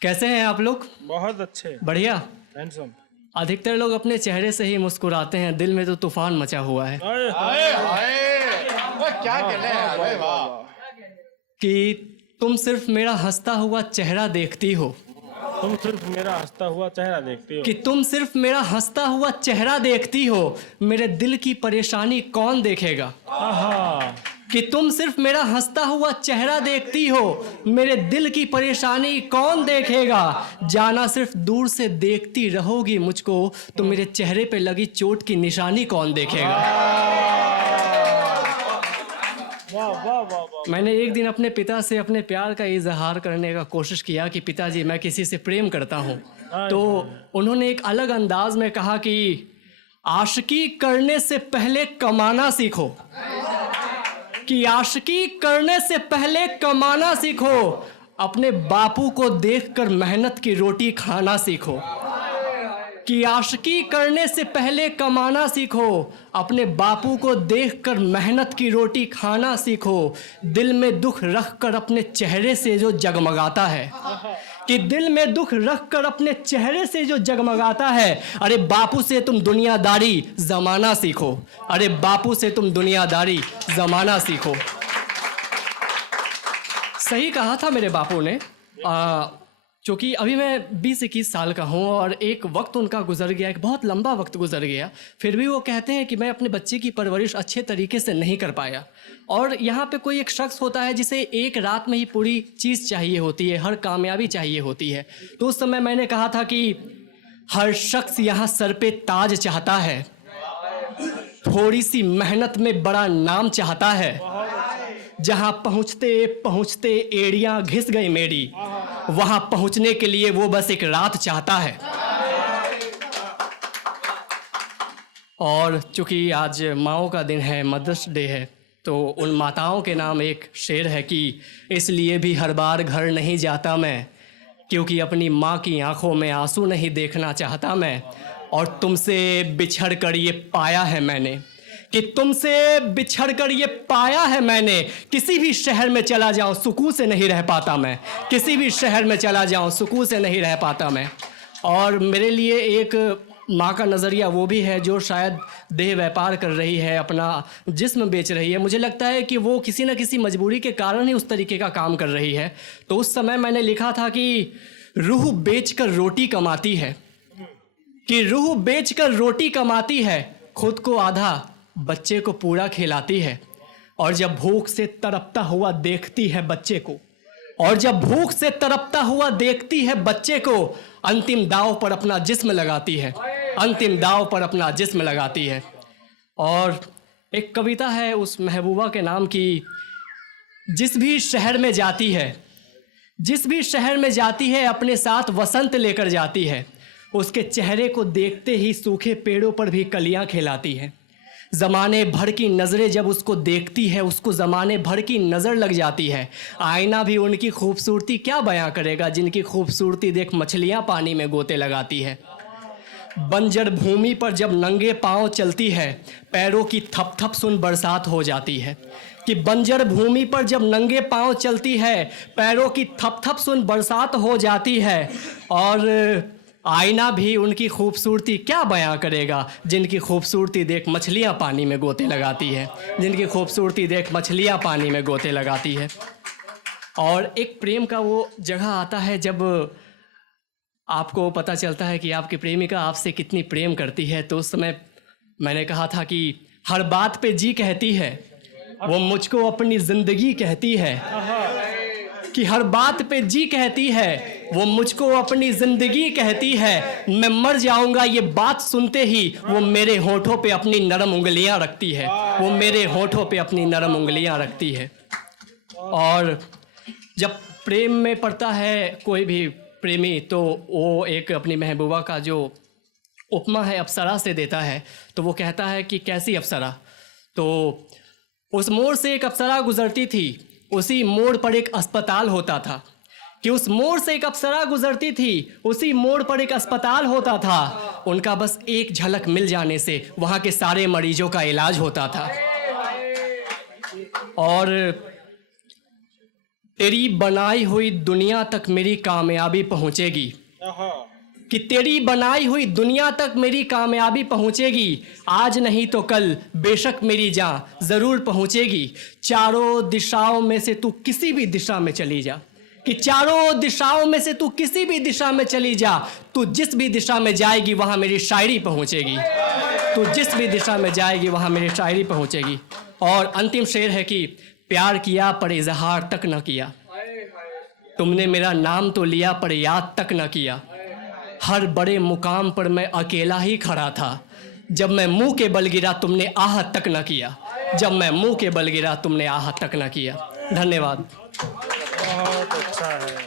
कैसे हैं आप लोग? बहुत अच्छे, बढ़िया। हैंडसम। अधिकतर लोग अपने चेहरे से ही मुस्कुराते हैं, दिल में तो तूफान मचा हुआ है। क्या कहना है, अरे वाह। कि तुम सिर्फ मेरा हंसता हुआ चेहरा देखती हो, तुम सिर्फ मेरा हंसता हुआ चेहरा देखती हो, कि तुम सिर्फ मेरा हंसता हुआ चेहरा देखती हो, मेरे दिल की परेशानी कौन देखेगा? आहा, कि तुम सिर्फ मेरा हंसता हुआ चेहरा देखती हो, मेरे दिल की परेशानी कौन देखेगा? जाना सिर्फ दूर से देखती रहोगी मुझको, तो मेरे चेहरे पे लगी चोट की निशानी कौन देखेगा? वाह वाह वाह वाह। मैंने एक दिन अपने पिता से अपने प्यार का इजहार करने का कोशिश किया कि पिताजी मैं किसी से प्रेम करता हूँ, तो उन्होंने एक अलग अंदाज में कहा कि आशिकी करने से पहले कमाना सीखो, कि आशिकी करने से पहले कमाना सीखो, अपने बापू को देखकर मेहनत की रोटी खाना सीखो, कि आशिकी करने से पहले कमाना सीखो, अपने बापू को देखकर मेहनत की रोटी खाना सीखो, दिल में दुख रखकर अपने चेहरे से जो जगमगाता है, कि दिल में दुख रखकर अपने चेहरे से जो जगमगाता है, अरे बापू से तुम दुनियादारी जमाना सीखो, अरे बापू से तुम दुनियादारी जमाना सीखो। सही कहा था मेरे बापू ने। क्योंकि अभी मैं 20-21 साल का हूँ और एक वक्त उनका गुजर गया, एक बहुत लंबा वक्त गुजर गया, फिर भी वो कहते हैं कि मैं अपने बच्चे की परवरिश अच्छे तरीके से नहीं कर पाया। और यहाँ पे कोई एक शख्स होता है जिसे एक रात में ही पूरी चीज़ चाहिए होती है, हर कामयाबी चाहिए होती है। तो उस समय मैंने कहा था कि हर शख्स यहाँ सर पे ताज चाहता है, थोड़ी सी मेहनत में बड़ा नाम चाहता है, जहाँ पहुँचते पहुँचते एड़ियाँ घिस गई मेरी, वहाँ पहुँचने के लिए वो बस एक रात चाहता है। और चूँकि आज माँओं का दिन है, मदर्स डे है, तो उन माताओं के नाम एक शेर है कि इसलिए भी हर बार घर नहीं जाता मैं, क्योंकि अपनी माँ की आंखों में आंसू नहीं देखना चाहता मैं, और तुमसे बिछड़ कर ये पाया है मैंने, कि तुमसे बिछड़कर ये पाया है मैंने, किसी भी शहर में चला जाऊं सुकून से नहीं रह पाता मैं, किसी भी शहर में चला जाऊं सुकून से नहीं रह पाता मैं। और मेरे लिए एक माँ का नज़रिया वो भी है जो शायद देह व्यापार कर रही है, अपना जिस्म बेच रही है। मुझे लगता है कि वो किसी न किसी मजबूरी के कारण ही उस तरीके का काम कर रही है। तो उस समय मैंने लिखा था कि रूह बेचकर रोटी कमाती है, कि रूह बेचकर रोटी कमाती है, खुद को आधा बच्चे को पूरा खिलाती है, और जब भूख से तड़पता हुआ देखती है बच्चे को, और जब भूख से तड़पता हुआ देखती है बच्चे को, अंतिम दाव पर अपना जिस्म लगाती है, अंतिम दाव पर अपना जिस्म लगाती है। और एक कविता है उस महबूबा के नाम की, जिस भी शहर में जाती है, जिस भी शहर में जाती है अपने साथ वसंत लेकर जाती है, उसके चेहरे को देखते ही सूखे पेड़ों पर भी कलियां खिलाती है। ज़माने भर की नज़रें जब उसको देखती है, उसको ज़माने भर की नज़र लग जाती है। आईना भी उनकी खूबसूरती क्या बयां करेगा, जिनकी खूबसूरती देख मछलियां पानी में गोते लगाती है। बंजर भूमि पर जब नंगे पांव चलती है, पैरों की थप थप सुन बरसात हो जाती है, कि बंजर भूमि पर जब नंगे पांव चलती है, पैरों की थप थप सुन बरसात हो जाती है। और आईना भी उनकी खूबसूरती क्या बयां करेगा, जिनकी खूबसूरती देख मछलियां पानी में गोते लगाती है, जिनकी खूबसूरती देख मछलियां पानी में गोते लगाती है। और एक प्रेम का वो जगह आता है जब आपको पता चलता है कि आपकी प्रेमिका आपसे कितनी प्रेम करती है। तो उस समय मैंने कहा था कि हर बात पे जी कहती है, वो मुझको अपनी ज़िंदगी कहती है, कि हर बात पे जी कहती है, वो मुझको अपनी ज़िंदगी कहती है, मैं मर जाऊंगा ये बात सुनते ही वो मेरे होठों पे अपनी नरम उंगलियां रखती है, वो मेरे होठों पे अपनी नरम उंगलियां रखती है। और जब प्रेम में पड़ता है कोई भी प्रेमी, तो वो एक अपनी महबूबा का जो उपमा है अप्सरा से देता है, तो वो कहता है कि कैसी अप्सरा? तो उस मोड़ से एक अप्सरा गुजरती थी, उसी मोड़ पर एक अस्पताल होता था, कि उस मोड़ से एक अप्सरा गुजरती थी, उसी मोड़ पर एक अस्पताल होता था, उनका बस एक झलक मिल जाने से वहाँ के सारे मरीजों का इलाज होता था। और तेरी बनाई हुई दुनिया तक मेरी कामयाबी पहुंचेगी, आहा, कि तेरी बनाई हुई दुनिया तक मेरी कामयाबी पहुंचेगी। आज नहीं तो कल बेशक मेरी जान ज़रूर पहुंचेगी। चारों दिशाओं में से तू किसी भी दिशा में चली जा, कि चारों दिशाओं में से तू किसी भी दिशा में चली जा, तू जिस भी दिशा में जाएगी वहाँ मेरी शायरी पहुँचेगी। तू जिस भी दिशा में जाएगी वहाँ मेरी शायरी पहुँचेगी। और अंतिम शेर है कि प्यार किया पर इजहार तक न किया, तुमने मेरा नाम तो लिया पर याद तक न किया। हर बड़े मुकाम पर मैं अकेला ही खड़ा था, जब मैं मुंह के बल गिरा तुमने आह तक न किया, जब मैं मुंह के बल गिरा तुमने आह तक न किया। धन्यवाद। बहुत अच्छा है।